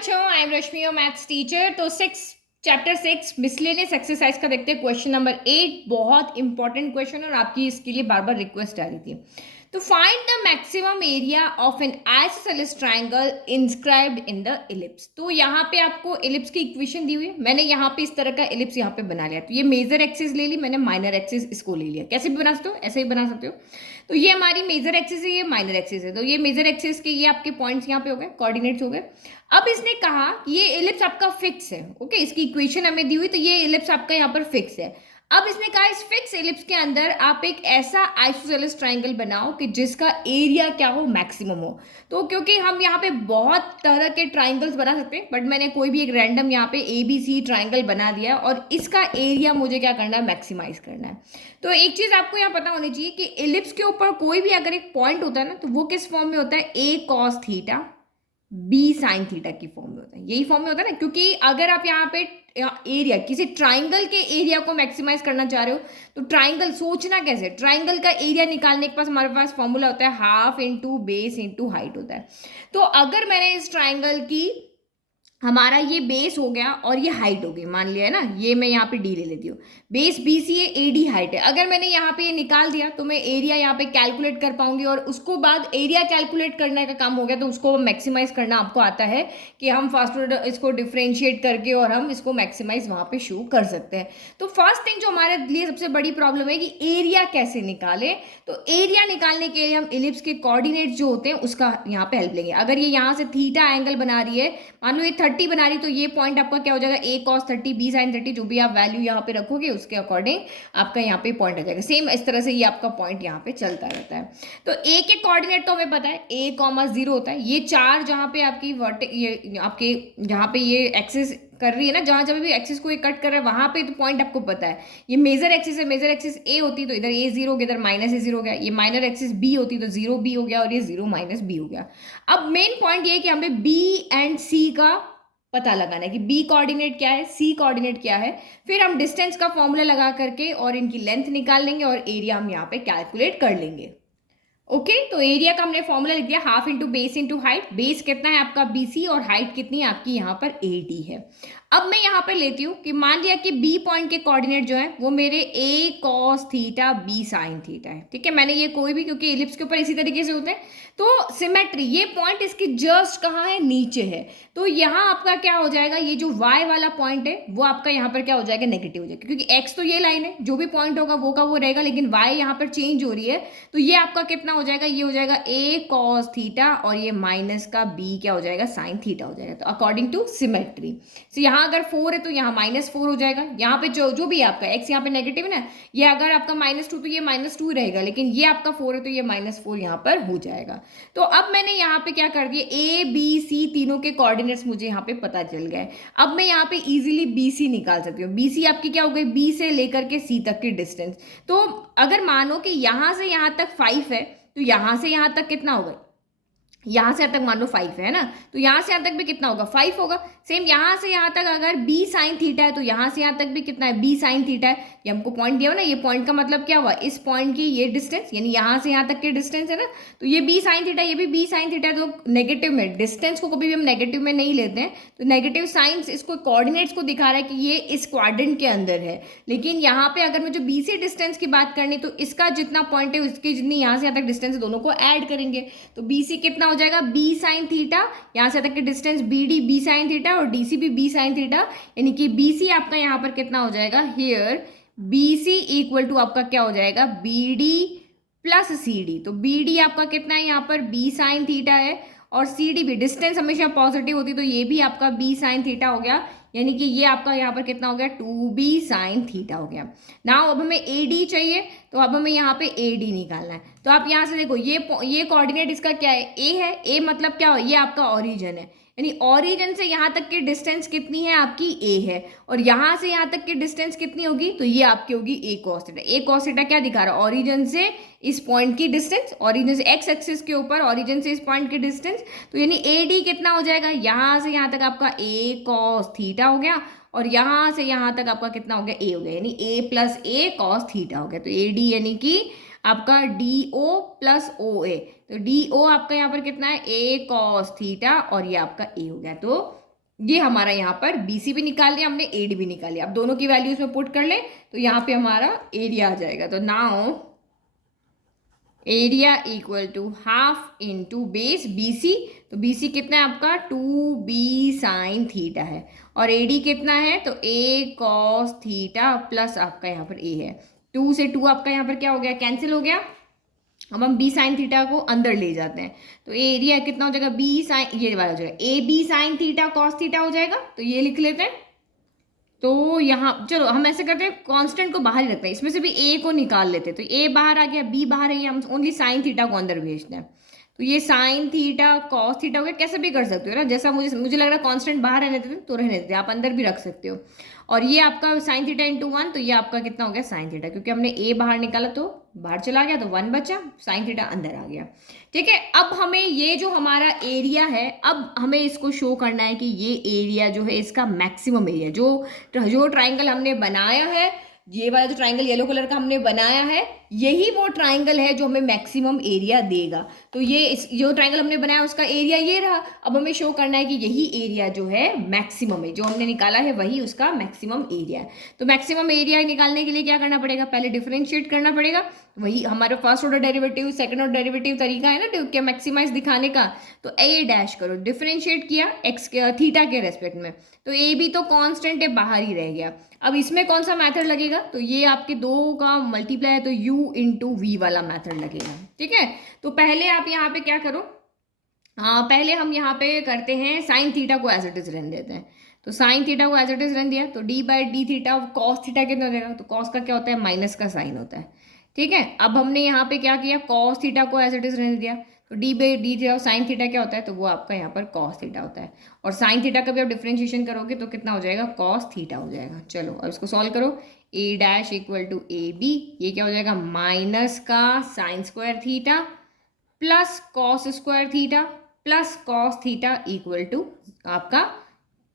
बच्चों, I am Rashmi your maths teacher. तो chapter 6 miscellaneous exercise का देखते हैं क्वेश्चन नंबर 8। बहुत इंपॉर्टेंट क्वेश्चन और आपकी इसके लिए बार बार रिक्वेस्ट आ रही थी। तो find the maximum area of N isosceles triangle inscribed in the ellipse. तो यहाँ पे आपको इलिप्स की इक्वेशन दी हुई है। मैंने यहाँ पे इस तरह का इलिप्स यहाँ पे बना लिया। तो ये मेजर एक्सिस ले ली मैंने, माइनर एक्सिस इसको ले लिया। कैसे भी बना सकते हो, ऐसे ही बना सकते हो। तो ये हमारी मेजर एक्सिस है, ये माइनर एक्सिस है। तो ये मेजर एक्सिस के ये आपके पॉइंट्स यहाँ पे हो गए, कोऑर्डिनेट्स हो गए। अब इसने कहा ये इलिप्स आपका फिक्स है। ओके, इसकी इक्वेशन हमें दी हुई, तो ये इलिप्स आपका यहाँ पर फिक्स है। अब इसने कहा इस फिक्स इलिप्स के अंदर आप एक ऐसा आइसोसेलेस ट्राइंगल बनाओ कि जिसका एरिया क्या हो, मैक्सिमम हो। तो क्योंकि हम यहाँ पे बहुत तरह के ट्राइंगल्स बना सकते हैं, बट मैंने कोई भी एक रैंडम यहाँ पे ABC ट्राइंगल बना दिया और इसका एरिया मुझे क्या करना है, मैक्सिमाइज करना है। तो एक चीज आपको यहाँ पता होनी चाहिए कि इलिप्स के ऊपर कोई भी अगर एक पॉइंट होता है ना, तो वो किस फॉर्म में होता है, A cos theta B sin theta की फॉर्म में होता है। यही फॉर्म में होता है ना, क्योंकि अगर आप यहाँ पे एरिया किसी ट्राइंगल के एरिया को मैक्सिमाइज करना चाह रहे हो, तो ट्राइंगल सोचना कैसे, ट्राइंगल का एरिया निकालने के पास हमारे पास फॉर्मूला होता है half into base into height होता है। तो अगर मैंने इस ट्राइंगल की, हमारा ये बेस हो गया और ये हाइट हो गई, मान लिया है ना, ये मैं यहाँ पे डी ले लेती हूँ। बेस BC है, AD हाइट है। अगर मैंने यहाँ पे ये निकाल दिया तो मैं एरिया यहाँ पे कैलकुलेट कर पाऊंगी और उसको बाद एरिया कैलकुलेट करने का काम हो गया। तो उसको मैक्सिमाइज करना आपको आता है कि हम फास्ट ऑर्डर इसको डिफ्रेंशिएट करके और हम इसको मैक्सिमाइज वहाँ पे शो कर सकते हैं। तो फर्स्ट थिंग जो हमारे लिए सबसे बड़ी प्रॉब्लम है कि एरिया कैसे निकाले। तो एरिया निकालने के लिए हम इलिप्स के कोऑर्डिनेट्स जो होते हैं उसका यहाँ पे हेल्प लेंगे। अगर ये यहाँ से थीटा एंगल बना रही है, मान लो ये 30 बना रही, तो ये पॉइंट आपका क्या हो जाएगा, A cos 30 B sin 30, जो भी आप वैल्यू यहाँ पे रखोगे उसके अकॉर्डिंग आपका यहाँ पे पॉइंट आ जाएगा। सेम इस तरह से ये आपका पॉइंट यहाँ पे चलता रहता है। तो A के कोऑर्डिनेट तो हमें पता है A, 0 होता है। ये चार जहाँ पे आपकी ये आपके जहाँ पे ये एक्सिस कर रही है ना, जहां जब भी एक्सिस को ये कट कर रहा है वहां पे तो पॉइंट आपको पता है। ये मेजर एक्सिस है, मेजर एक्सिस A होती तो इधर A 0 हो गया, इधर -A 0 हो गया। ये माइनर एक्सिस B होती तो 0B हो गया और ये 0 -B हो गया। अब मेन पॉइंट ये है कि हमें B एंड C का पता लगाना है कि B कोऑर्डिनेट क्या है, C कोऑर्डिनेट क्या है। फिर हम डिस्टेंस का फॉर्मूला लगा करके और इनकी लेंथ निकाल लेंगे और एरिया हम यहाँ पे कैलकुलेट कर लेंगे। ओके, तो एरिया का हमने फॉर्मूला लिख दिया, half into base into height. Base कितना है आपका BC और हाइट कितनी है आपकी यहाँ पर AD है। अब मैं यहाँ पर लेती हूँ कि मान लिया कि B पॉइंट के कोऑर्डिनेट जो है वो मेरे A cos theta B sin theta है। ठीक है, मैंने ये कोई भी, क्योंकि इलिप्स के ऊपर इसी तरीके से होते हैं, तो सिमेट्री, ये पॉइंट इसके जस्ट कहाँ है, नीचे है। तो यहाँ आपका क्या हो जाएगा, ये जो Y वाला पॉइंट है वो आपका यहाँ पर क्या हो जाएगा, नेगेटिव हो जाएगा, क्योंकि X तो ये लाइन है, जो भी पॉइंट होगा वो का वो रहेगा, लेकिन Y यहाँ पर चेंज हो रही है। तो ये आपका कितना हो जाएगा, ये हो जाएगा A cos थीटा और ये माइनस का B क्या हो जाएगा, साइन थीटा हो जाएगा। तो अकॉर्डिंग टू सिमेट्री। तो यहाँ अगर 4 है तो यहाँ -4 हो जाएगा। यहाँ पे जो भी आपका X यहाँ पे नेगेटिव है ना, ये अगर आपका -2 तो ये -2 रहेगा, लेकिन ये आपका 4 है तो ये -4 यहाँ पर हो जाएगा। तो अब मैंने यहाँ पे क्या कर दिया, ABC तीनों के कोऑर्डिनेट्स मुझे यहाँ पे पता चल गए। अब मैं यहाँ पे इजीली BC निकाल सकती हूँ। BC आपकी क्या हो गई, B से लेकर के C तक की डिस्टेंस। तो अगर मानो कि यहाँ से यहाँ तक 5 है, तो यहाँ से यहाँ तक कितना होगा, यहाँ से यहाँ तक मान लो 5 है ना, तो यहाँ से यहाँ तक भी कितना होगा, 5 होगा। सेम यहाँ से यहाँ तक अगर B sin थीटा है, तो यहाँ से यहाँ तक भी कितना है, B sin थीटा है। ये हमको पॉइंट दिया हो ना, ये पॉइंट का मतलब क्या हुआ, इस पॉइंट की ये डिस्टेंस, यानी यहाँ से यहाँ तक की डिस्टेंस है ना, तो ये B sin थीटा, ये भी B sin थीटा है। तो नेगेटिव में, डिस्टेंस को कभी भी हम नेगेटिव में नहीं लेते हैं, तो नेगेटिव साइंस इसको कोऑर्डिनेट्स को दिखा रहा है कि ये इस क्वाड्रेंट के अंदर है। लेकिन यहाँ पे अगर मैं जो BC डिस्टेंस की बात करनी, तो इसका जितना पॉइंट है उसकी जितनी यहाँ से यहाँ तक डिस्टेंस है, दोनों को ऐड करेंगे। तो BC कितना हो जाएगा, B sin थीटा, यहाँ से तक की distance BD B sin theta और DC भी B sin थीटा, यानी कि BC आपका यहाँ पर कितना हो जाएगा, हियर BC इक्वल टू आपका क्या हो जाएगा, BD प्लस CD। तो BD आपका कितना है यहाँ पर, B sin थीटा है और CD भी, डिस्टेंस हमेशा पॉजिटिव होती तो ये भी आपका B sin थीटा हो गया, यानी कि ये आपका यहाँ पर कितना हो गया, 2B sin थीटा हो गया। नाउ अब हमें AD चाहिए, तो अब हमें यहाँ पे AD निकालना है। तो आप यहाँ से देखो, ये कोऑर्डिनेट इसका क्या है, A है। A मतलब क्या हो, ये आपका ओरिजिन है, यानी ओरिजिन से यहाँ तक की डिस्टेंस कितनी है आपकी, A है। और यहाँ से यहाँ तक की डिस्टेंस कितनी होगी, तो ये आपकी होगी A cos theta. A cos theta क्या दिखा रहा है, ओरिजिन से इस पॉइंट की डिस्टेंस, ओरिजिन से X एक्सिस के ऊपर ओरिजिन से इस पॉइंट की डिस्टेंस। तो यानी AD कितना हो जाएगा, यहाँ से यहाँ तक आपका A cos थीटा हो गया और यहाँ से यहाँ तक आपका कितना हो गया, A हो गया, यानी A plus A cos theta हो गया। तो AD यानी कि आपका DO प्लस OA। तो DO आपका यहाँ पर कितना है, A cos थीटा और ये आपका A हो गया। तो ये हमारा यहाँ पर BC भी निकाल लिया हमने, AD भी निकाल लिया। अब दोनों की वैल्यूज में पुट कर ले तो यहाँ पे हमारा एरिया आ जाएगा। तो now area equal to half into base BC। तो BC कितना है आपका 2B साइन थीटा है, और AD कितना है तो A कॉस थीटा प्लस आपका यहाँ पर A है। 2 से 2 आपका यहाँ पर क्या हो गया, कैंसिल हो गया। अब हम B साइन थीटा को अंदर ले जाते हैं, तो एरिया कितना हो जाएगा B साइन, ये वाला हो जाएगा AB sine theta cos theta हो जाएगा। तो ये लिख लेते हैं। तो यहाँ चलो हम ऐसे करते हैं, कांस्टेंट को बाहर ही रखते हैं, इसमें से भी A को निकाल लेते हैं। तो A बाहर आ गया, B बाहर है, हम ओनली साइन थीटा को अंदर भेजते हैं। तो ये साइन थीटा कॉस थीटा हो गया, कैसे भी कर सकते हो ना, जैसा मुझे लग रहा है कांस्टेंट बाहर रहने देते तो रहने देते, आप अंदर भी रख सकते हो। और ये आपका साइन थीटा इंटू 1, तो ये आपका कितना हो गया साइन थीटा, क्योंकि हमने A बाहर निकाला तो बाहर चला गया, तो 1 बचा, साइन थीटा अंदर आ गया। ठीक है, अब हमें ये जो हमारा एरिया है, अब हमें इसको शो करना है कि ये एरिया जो है इसका मैक्सिमम एरिया, जो ट्राइंगल हमने बनाया है, ये वाला जो ट्राइंगल येलो कलर का हमने बनाया है, यही वो ट्राइंगल है जो हमें मैक्सिमम एरिया देगा। तो ये जो ट्राइंगल हमने बनाया उसका एरिया ये रहा। अब हमें शो करना है कि यही एरिया जो है मैक्सिमम है, जो हमने निकाला है वही उसका मैक्सिमम एरिया है। तो मैक्सिमम एरिया निकालने के लिए क्या करना पड़ेगा, पहले डिफरेंशिएट करना पड़ेगा। वही हमारा first order derivative, second order derivative तरीका है ना क्या मैक्सिमाइज दिखाने का। तो A डैश करो, डिफरेंशिएट किया एक्स थीटा के रेस्पेक्ट में, तो A भी तो कांस्टेंट है, बाहर ही रह गया। अब इसमें कौन सा मेथड लगेगा, तो ये आपके दो का मल्टीप्लाई है, तो U इंटू वी वाला मेथड लगेगा। ठीक है, तो पहले आप यहाँ पे क्या करो, पहले हम यहाँ पे करते हैं साइन थीटा को एज इट इज रहने देते हैं। तो साइन थीटा को एज इट इज रहने दिया, तो D by D theta, cos theta कितना देगा, तो कॉस का क्या होता है, माइनस का साइन होता है। ठीक है, अब हमने यहाँ पे क्या किया, कॉस थीटा को एज इट इज रहने दिया, तो D by D theta, sine theta क्या होता है, तो वो आपका यहाँ पर कॉस थीटा होता है। और साइन थीटा का भी आप डिफ्रेंशिएशन करोगे तो कितना हो जाएगा, कॉस थीटा हो जाएगा। चलो अब इसको सॉल्व करो, A dash equal to AB, ये क्या हो जाएगा, माइनस का sine square theta plus cos square theta plus cos theta equal to आपका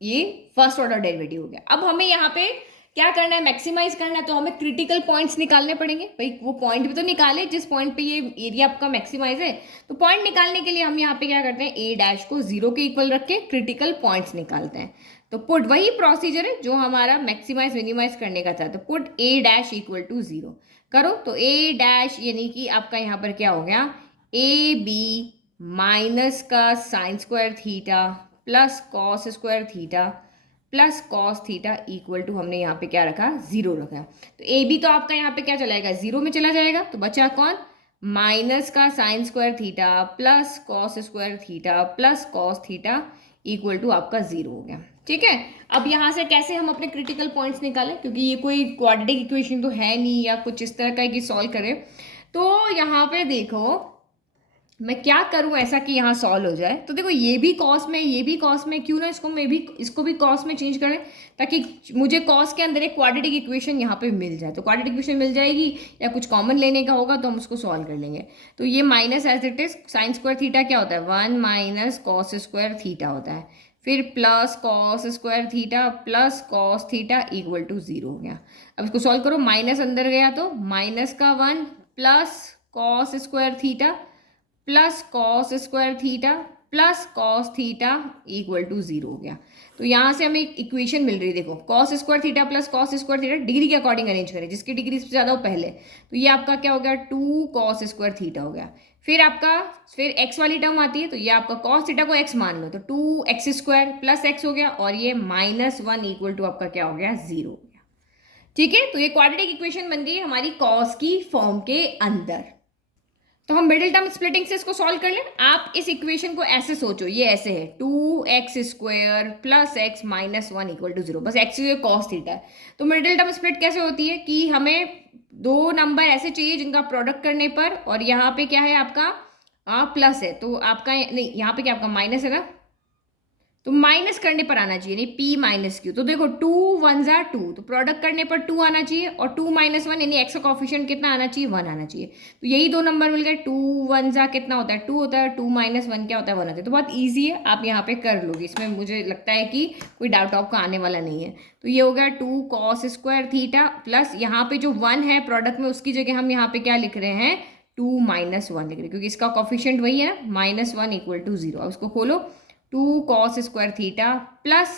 ये फर्स्ट ऑर्डर डेरिवेटिव हो गया। अब हमें यहाँ पे क्या करना है, मैक्सिमाइज करना है, तो हमें क्रिटिकल पॉइंट्स निकालने पड़ेंगे। भाई वो पॉइंट भी तो निकाले जिस पॉइंट पे ये एरिया आपका मैक्सिमाइज है। तो पॉइंट निकालने के लिए हम यहाँ पे क्या करते हैं, A डैश को 0 के इक्वल रख के क्रिटिकल पॉइंट्स निकालते हैं। तो पुट वही प्रोसीजर है जो हमारा मैक्सिमाइज मिनिमाइज करने का था। तो put A dash equal to 0 करो, तो A डैश यानी कि आपका यहाँ पर क्या हो गया, AB माइनस का sine square theta plus cos square theta plus cos theta equal to हमने यहाँ पे क्या रखा, 0 रखा। तो AB तो आपका यहाँ पे क्या चला जाएगा, 0 में चला जाएगा। तो बचा कौन, माइनस का sine square theta plus cos square theta plus cos theta equal to आपका 0 हो गया। ठीक है, अब यहाँ से कैसे हम अपने क्रिटिकल पॉइंट्स निकालें, क्योंकि ये कोई क्वाड्रेटिक इक्वेशन तो है नहीं या कुछ इस तरह का कि सॉल्व करें। तो यहाँ पे देखो मैं क्या करूं ऐसा कि यहाँ सॉल्व हो जाए। तो देखो ये भी कॉस में, ये भी कॉस में, क्यों ना इसको भी कॉस में चेंज करें, ताकि मुझे कॉस के अंदर एक क्वाड्रेटिक इक्वेशन यहाँ पे मिल जाए। तो क्वाड्रेटिक इक्वेशन मिल जाएगी, या कुछ कॉमन लेने का होगा तो हम उसको सॉल्व कर लेंगे। तो ये minus as it is sine square theta क्या होता है, 1 माइनस कॉस स्क्वायर थीटा होता है, फिर plus cos square theta plus cos theta equal to 0 हो गया। अब इसको सॉल्व करो, माइनस अंदर गया तो माइनस का 1 plus cos square theta plus cos square theta plus cos theta equal to 0 हो गया। तो यहाँ से हमें एक इक्वेशन मिल रही है, देखो cos square theta plus cos square theta degree के अकॉर्डिंग अरेंज करें, जिसकी डिग्री सबसे ज़्यादा हो पहले। तो ये आपका क्या हो गया, 2 कॉस स्क्वायर थीटा हो गया। फिर एक्स वाली टर्म आती है, तो ये आपका कॉस थीटा को एक्स मान लो, तो 2x स्क्वायर प्लस एक्स हो गया, और ये -1 इक्वल टू आपका क्या हो गया, 0 हो गया। ठीक है, तो ये क्वाड्रेटिक इक्वेशन बन गई हमारी कॉस की फॉर्म के अंदर। तो हम मिडिल टर्म स्प्लिटिंग से इसको सॉल्व कर लें। आप इस इक्वेशन को ऐसे सोचो, ये ऐसे है 2x square plus X minus 1 equal to 0, बस एक्स कॉस थीटा है। तो मिडिल टर्म स्प्लिट कैसे होती है कि हमें दो नंबर ऐसे चाहिए जिनका प्रोडक्ट करने पर, और यहाँ पे क्या है आपका प्लस है, तो आपका नहीं, यहाँ पे क्या आपका माइनस है ना, तो माइनस करने पर आना चाहिए, नहीं p माइनस क्यू। तो देखो 2 1 ज़ा 2, तो प्रोडक्ट करने पर 2 आना चाहिए, और 2 माइनस 1 यानी एक्स का कॉफिशिएंट कितना आना चाहिए, 1 आना चाहिए। तो यही दो नंबर मिल गए, 2 1 ज़ा कितना होता है, 2 होता है, 2 माइनस 1 क्या होता है, 1 होता है। तो बहुत ईजी है, आप यहाँ पे कर लोगे, इसमें मुझे लगता है कि कोई डाउट आपका आने वाला नहीं है। तो ये हो गया 2 कॉस स्क्वायर थीटा प्लस यहाँ पे जो 1 है प्रोडक्ट में, उसकी जगह हम यहाँ पे क्या लिख रहे हैं, 2 माइनस 1 लिख रहे हैं, क्योंकि इसका कॉफिशिएंट वही है ना, -1 इक्वल टू 0। अब उसको खोलो, 2 cos square theta plus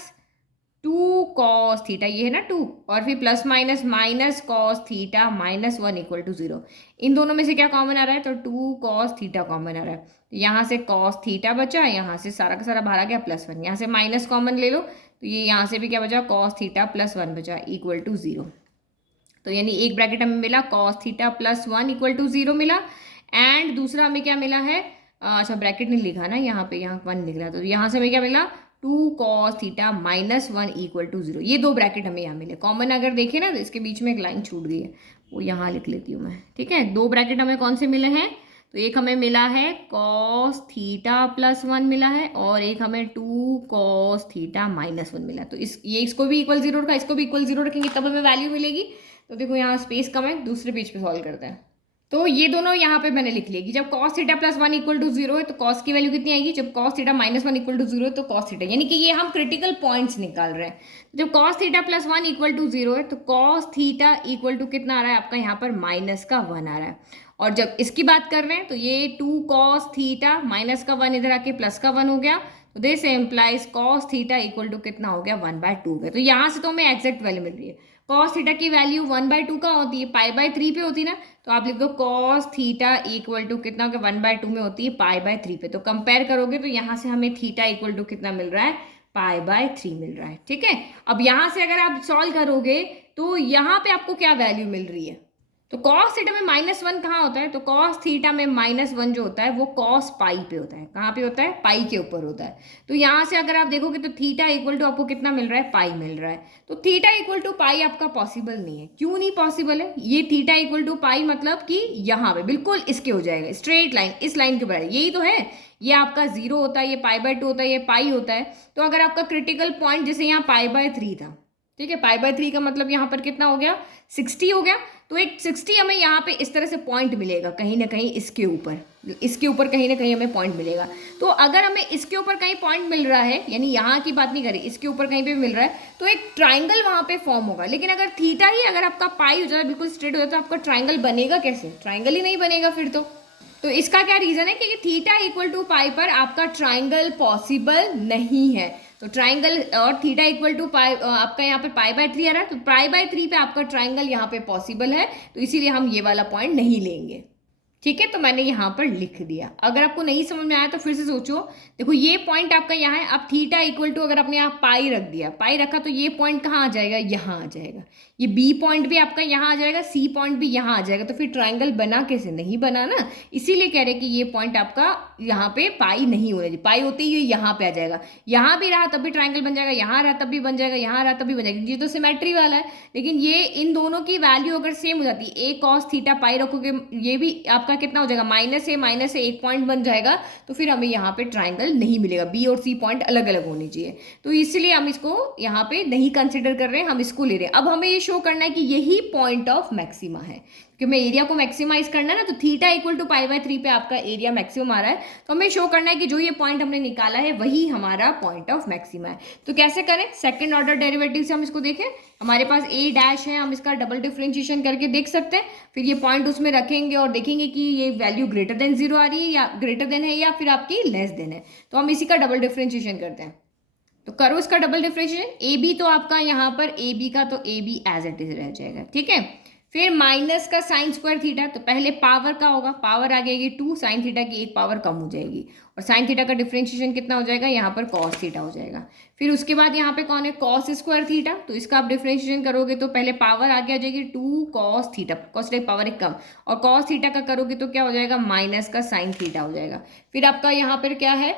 2 cos theta, ये है ना 2, और फिर plus minus minus cos theta minus 1 equal to 0। इन दोनों में से क्या कॉमन आ रहा है, तो 2 कॉस थीटा कॉमन आ रहा है। तो यहाँ से कॉस थीटा बचा, यहाँ से सारा का सारा बाहर आ गया +1, यहाँ से माइनस कॉमन ले लो तो ये यहाँ से भी क्या बचा, कॉस थीटा +1 बचा इक्वल टू 0। तो यानी एक ब्रैकेट हमें मिला कॉस थीटा +1 इक्वल टू 0 मिला, एंड दूसरा हमें क्या मिला है, अच्छा ब्रैकेट नहीं लिखा ना यहाँ पे, यहाँ 1 लिख रहा, तो यहाँ से हमें क्या मिला 2 कॉस थीटा -1 इक्वल टू 0। ये दो ब्रैकेट हमें यहाँ मिले कॉमन। अगर देखें ना तो इसके बीच में एक लाइन छूट गई है, वो यहाँ लिख लेती हूँ मैं, ठीक है। दो ब्रैकेट हमें कौन से मिले हैं, तो एक हमें मिला है कॉस थीटा +1 मिला है, और एक हमें 2 कॉस थीटा -1 मिला। तो ये इसको भी इक्वल 0 रखा, इसको भी इक्वल 0 रखेंगे तब हमें वैल्यू मिलेगी। तो देखो यहाँ स्पेस कम है, दूसरे पेज पे सॉल्व करते हैं। तो ये दोनों यहाँ पे मैंने लिख लिया कि जब cos थीटा +1 इक्वल टू 0 है तो cos की वैल्यू कितनी आएगी, जब cos थीटा -1 इक्वल टू 0 है तो cos थीटा, यानी कि ये हम क्रिटिकल पॉइंट्स निकाल रहे हैं। जब cos थीटा +1 इक्वल टू 0 है तो cos थीटा इक्वल टू कितना आ रहा है आपका, यहाँ पर -1 आ रहा है। और जब इसकी बात कर रहे हैं तो ये 2 cos थीटा -1 इधर आके +1 हो गया, तो this implies cos theta equal to कितना हो गया, 1/2 हो गया। तो यहाँ से तो हमें एग्जैक्ट वैल्यू मिल रही है। cos थीटा की वैल्यू 1/2 का होती है, π/3 पे होती है ना, तो आप लिख दो cos थीटा इक्वल टू कितना हो गया, 1/2 में होती है π/3 पे। तो कंपेयर करोगे तो यहाँ से हमें थीटा इक्वल टू कितना मिल रहा है, π/3 मिल रहा है, ठीक है। अब यहाँ से अगर आप सॉल्व करोगे तो यहाँ पे आपको क्या वैल्यू मिल रही है, तो cos थीटा में -1 कहाँ होता है, तो cos थीटा में -1 जो होता है वो cos पाई पे होता है। कहाँ पे होता है, पाई के ऊपर होता है। तो यहाँ से अगर आप देखोगे तो थीटा इक्वल टू आपको कितना मिल रहा है, पाई मिल रहा है। तो थीटा इक्वल टू पाई आपका पॉसिबल नहीं है। क्यों नहीं पॉसिबल है, ये थीटा इक्वल टू पाई मतलब कि यहाँ पे बिल्कुल इसके हो जाएगा, स्ट्रेट लाइन, इस लाइन के ऊपर, यही तो है। ये आपका 0 होता है, ये π/2 होता है, ये पाई होता है। तो अगर आपका क्रिटिकल पॉइंट जैसे यहाँ π/3 था, ठीक है, π/3 का मतलब यहाँ पर कितना हो गया, 60 हो गया। तो एक 60 हमें यहाँ पे इस तरह से पॉइंट मिलेगा कहीं ना कहीं इसके ऊपर कहीं ना कहीं हमें पॉइंट मिलेगा। तो अगर हमें इसके ऊपर कहीं पॉइंट मिल रहा है, यानी यहाँ की बात नहीं करें, इसके ऊपर कहीं पे मिल रहा है, तो एक ट्राइंगल वहाँ पे फॉर्म होगा। लेकिन अगर थीटा ही अगर आपका पाई हो जाता है, बिल्कुल स्ट्रेट हो जाता है, तो आपका ट्राइंगल बनेगा कैसे, ट्राइंगल ही नहीं बनेगा फिर तो इसका क्या रीजन है कि थीटा इक्वल टू पाई पर आपका ट्राइंगल पॉसिबल नहीं है। तो ट्राइंगल और थीटा इक्वल टू पाई, आपका यहाँ पे π/3 आ रहा है, तो π/3 पे आपका ट्राइंगल यहाँ पे पॉसिबल है, तो इसीलिए हम ये वाला पॉइंट नहीं लेंगे, ठीक है। तो मैंने यहाँ पर लिख दिया। अगर आपको नहीं समझ में आया तो फिर से सोचो। देखो ये पॉइंट आपका यहाँ है, अब थीटा इक्वल टू अगर आपने यहाँ पाई रख दिया, पाई रखा तो ये पॉइंट कहाँ आ जाएगा, यहाँ आ जाएगा। ये बी पॉइंट भी आपका यहाँ आ जाएगा, सी पॉइंट भी यहाँ आ जाएगा। तो फिर ट्राइंगल बना कैसे, नहीं बना ना। इसीलिए कह रहे कि ये पॉइंट आपका यहाँ पे पाई नहीं होने चाहिए। पाई होती है यहाँ पे आ जाएगा, यहाँ भी रहा तब भी ट्राइंगल बन जाएगा, यहाँ रहा तब भी बन जाएगा, यहाँ रहा तब भी बन जाएगा। ये तो सिमेट्री वाला है। लेकिन ये इन दोनों की वैल्यू अगर सेम हो जाती है, ए cos थीटा पाई रखोगे, ये भी आपका कितना हो जाएगा, माइनस से एक पॉइंट बन जाएगा। तो फिर हमें यहाँ पे ट्राइंगल नहीं मिलेगा, बी और सी पॉइंट अलग अलग होने चाहिए। तो इसलिए हम इसको यहाँ पे नहीं कंसिडर कर रहे हैं, हम इसको ले रहे हैं। अब हमें ये शो करना है कि यही पॉइंट ऑफ मैक्सिमा है, क्योंकि हमें एरिया को मैक्सिमाइज करना है ना। तो थीटा इक्वल टू π/3 पे आपका एरिया मैक्सिमम आ रहा है, तो हमें शो करना है कि जो ये पॉइंट हमने निकाला है वही हमारा पॉइंट ऑफ मैक्सिमा है। तो कैसे करें, सेकंड ऑर्डर डेरिवेटिव से हम इसको देखें। हमारे पास a डैश है, हम इसका डबल डिफरेंशिएशन करके देख सकते हैं। फिर ये पॉइंट उसमें रखेंगे और देखेंगे कि ये वैल्यू ग्रेटर देन 0 आ रही है या ग्रेटर देन है या फिर आपकी लेस देन है। तो हम इसी का डबल डिफरेंशिएशन करते हैं। तो करो इसका डबल डिफरेंशिएशन। ए बी तो आपका यहाँ पर ए बी का तो A B as it is रह जाएगा, ठीक है। फिर माइनस का साइन स्क्वायर थीटा, तो पहले पावर का होगा, पावर आ जाएगी 2, साइन थीटा की एक पावर कम हो जाएगी, और साइन थीटा का डिफरेंशिएशन कितना हो जाएगा, यहाँ पर कॉस थीटा हो जाएगा। फिर उसके बाद यहाँ पे कौन है, कॉस स्क्वायर थीटा, तो इसका आप डिफरेंशिएशन करोगे तो पहले पावर आगे आ जाएगी 2 cos theta, cos theta power एक कम, और कॉस थीटा का करोगे तो क्या हो जाएगा, माइनस का साइन थीटा हो जाएगा। फिर आपका यहाँ पर क्या है,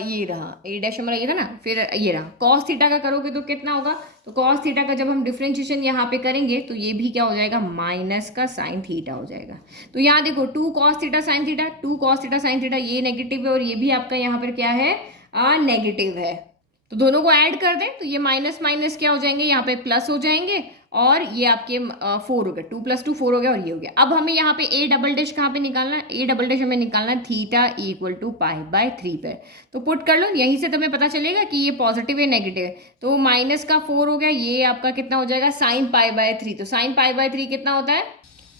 ये रहा ए डैश हमारा ये था ना, फिर ये रहा कॉस थीटा का करोगे तो कितना होगा, तो कॉस थीटा का जब हम डिफरेंशिएशन यहाँ पे करेंगे तो ये भी क्या हो जाएगा, माइनस का साइन थीटा हो जाएगा। तो यहाँ देखो 2 cos theta sine theta, 2 cos theta sine theta, ये नेगेटिव है और ये भी आपका यहाँ पर क्या है, नेगेटिव है। तो दोनों को ऐड कर दें तो ये माइनस माइनस क्या हो जाएंगे, यहाँ पे प्लस हो जाएंगे, और ये आपके 4 हो गया, 2 + 2 4 हो गया, और ये हो गया। अब हमें यहाँ पे ए डबल डैश कहाँ पे निकालना है, ए डबल डैश हमें निकालना है थीटा इक्वल टू π/3 पर। तो पुट कर लो, यहीं से तुम्हें पता चलेगा कि ये पॉजिटिव है नेगेटिव है। तो माइनस का 4 हो गया, ये आपका कितना हो जाएगा, साइन π/3। तो साइन π/3 कितना होता है,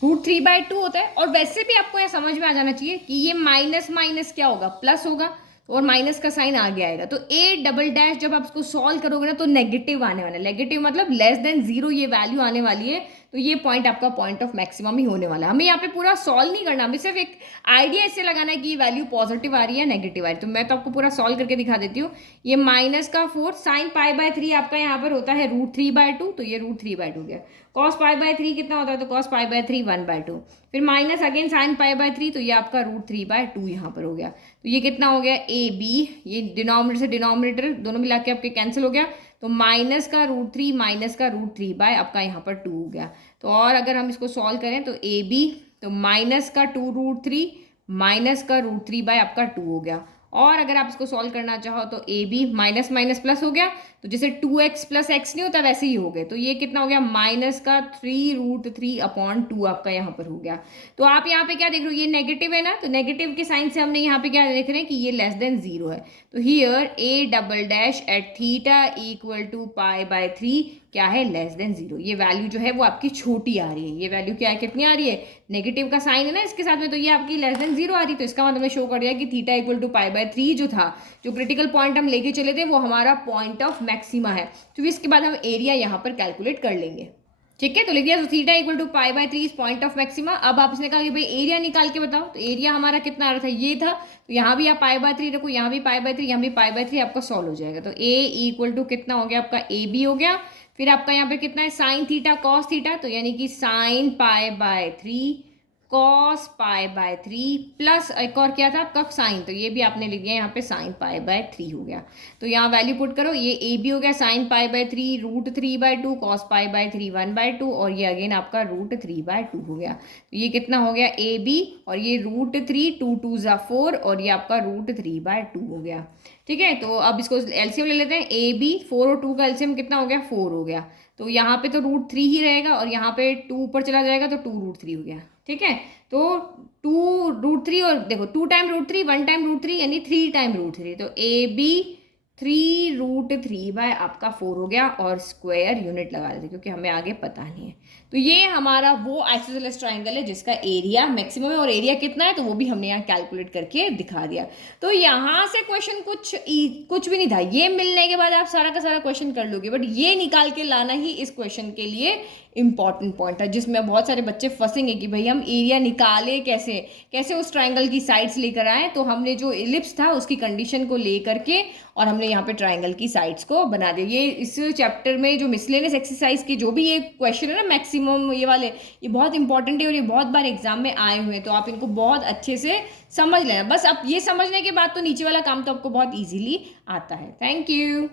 √3/2 होता है। और वैसे भी आपको यह समझ में आ जाना चाहिए कि ये माइनस माइनस क्या होगा, प्लस होगा। और माइनस का साइन आगे आएगा। तो ए डबल डैश जब आप इसको सॉल्व करोगे ना तो नेगेटिव आने वाला है, नेगेटिव मतलब लेस देन जीरो ये वैल्यू आने वाली है। तो ये पॉइंट आपका पॉइंट ऑफ मैक्सिमम ही होने वाला है। हमें यहाँ पे पूरा सॉल्व नहीं करना, हमें सिर्फ एक आइडिया इससे लगाना है कि ये वैल्यू पॉजिटिव आ रही है नेगेटिव आ रही है। तो मैं तो आपको पूरा सॉल्व करके दिखा देती हूँ। ये माइनस का 4 साइन पाई बाय 3 आपका यहाँ पर होता है √3/2, तो ये √3/2 गया। कॉस पाई बाय 3 कितना होता है, तो कॉस पाई बाय 3 1/2। फिर minus again sine pi by 3, तो ये आपका √3/2 यहाँ पर हो गया। तो ये कितना हो गया, ए बी, ये डिनोमिनेटर से डिनोमिनेटर दोनों मिला के आपके कैंसिल हो गया। तो माइनस का √3 माइनस का √3 आपका यहाँ पर 2 हो गया। तो और अगर हम इसको सॉल्व करें तो ए बी, तो माइनस का 2√3 माइनस का √3 आपका 2 हो गया। और अगर आप इसको सॉल्व करना चाहो तो A B minus minus plus हो गया, तो जैसे 2x + x नहीं होता वैसे ही हो गए। तो ये कितना हो गया, माइनस का 3√3/2 आपका यहाँ पर हो गया। तो आप यहाँ पे क्या देख रहे हो, ये नेगेटिव है ना, तो नेगेटिव के साइन से हमने यहाँ पे क्या देख रहे हैं कि ये लेस देन 0 है। तो here a double dash at theta equal to π/3 क्या है, लेस देन 0। ये वैल्यू जो है वो आपकी छोटी आ रही है। ये वैल्यू क्या है, कितनी आ रही है, नेगेटिव का साइन है ना इसके साथ में, तो ये आपकी लेस देन 0 आ रही है। तो इसका मतलब हमें शो कर दिया कि थीटा इक्वल टू π/3 जो था, जो क्रिटिकल पॉइंट हम लेके चले थे वो हमारा पॉइंट ऑफ मैक्सिमा है। तो इसके बाद हम एरिया यहाँ पर कैलकुलेट कर लेंगे। ठीक है, तो लिख दिया, तो theta equal to π/3 point of maxima. अब आप इसने कहा कि भाई एरिया निकाल के बताओ, तो एरिया हमारा कितना आ रहा था, ये था। तो यहाँ भी आप π/3 रखो, यहाँ भी π/3, यहाँ भी π/3, आपका सॉल्व हो जाएगा। तो ए इक्वल टू कितना हो गया आपका, ए बी हो गया। फिर आपका यहाँ पे कितना है, साइन थीटा कॉस थीटा, तो यानी कि साइन π/3 कॉस π/3 प्लस एक और क्या था आपका साइन, तो ये भी आपने लिख दिया यहाँ पे साइन π/3 हो गया। तो यहाँ वैल्यू पुट करो, ये ए बी हो गया साइन π/3 √3/2 कॉस π/3 1/2, और ये अगेन आपका √3/2 हो गया। तो ये कितना हो गया, ए बी, और ये √3 2 2 ज़ा 4, और ये आपका √3/2 हो गया। ठीक है, तो अब इसको एलसीएम ले लेते हैं। ए बी 4 और 2 का एलसीएम कितना हो गया, 4 हो गया। तो यहाँ पे तो √3 ही रहेगा, और यहाँ पे 2 ऊपर चला जाएगा तो 2√3 हो गया। ठीक है, तो 2√3, और देखो 2 टाइम √3 1 टाइम √3 यानी 3 टाइम √3, तो ए बी 3√3 आपका 4 हो गया। और स्क्वायर यूनिट लगा देते क्योंकि हमें आगे पता नहीं है। तो ये हमारा वो आइसोसेलेस ट्राइंगल है जिसका एरिया मैक्सिमम है, और एरिया कितना है तो वो भी हमने यहाँ कैलकुलेट करके दिखा दिया। तो यहाँ से क्वेश्चन कुछ भी नहीं था। ये मिलने के बाद आप सारा का सारा क्वेश्चन कर लोगे, बट ये निकाल के लाना ही इस क्वेश्चन के लिए इंपॉर्टेंट पॉइंट है, जिसमें बहुत सारे बच्चे फंसेंगे कि भाई हम एरिया निकाले कैसे, कैसे उस ट्राइंगल की साइड्स लेकर आए। तो हमने जो इलिप्स था उसकी कंडीशन को लेकर के और हमने यहाँ पे ट्राइंगल की साइड्स को बना दिया। ये इस चैप्टर में जो मिसलेनियस एक्सरसाइज के जो भी ये क्वेश्चन है ना मैक्सिमम ये वाले, ये बहुत इंपॉर्टेंट है और ये बहुत बार एग्जाम में आए हुए हैं। तो आप इनको बहुत अच्छे से समझ लेना। बस अब ये समझने के बाद तो नीचे वाला काम तो आपको बहुत ईजिली आता है। Thank you.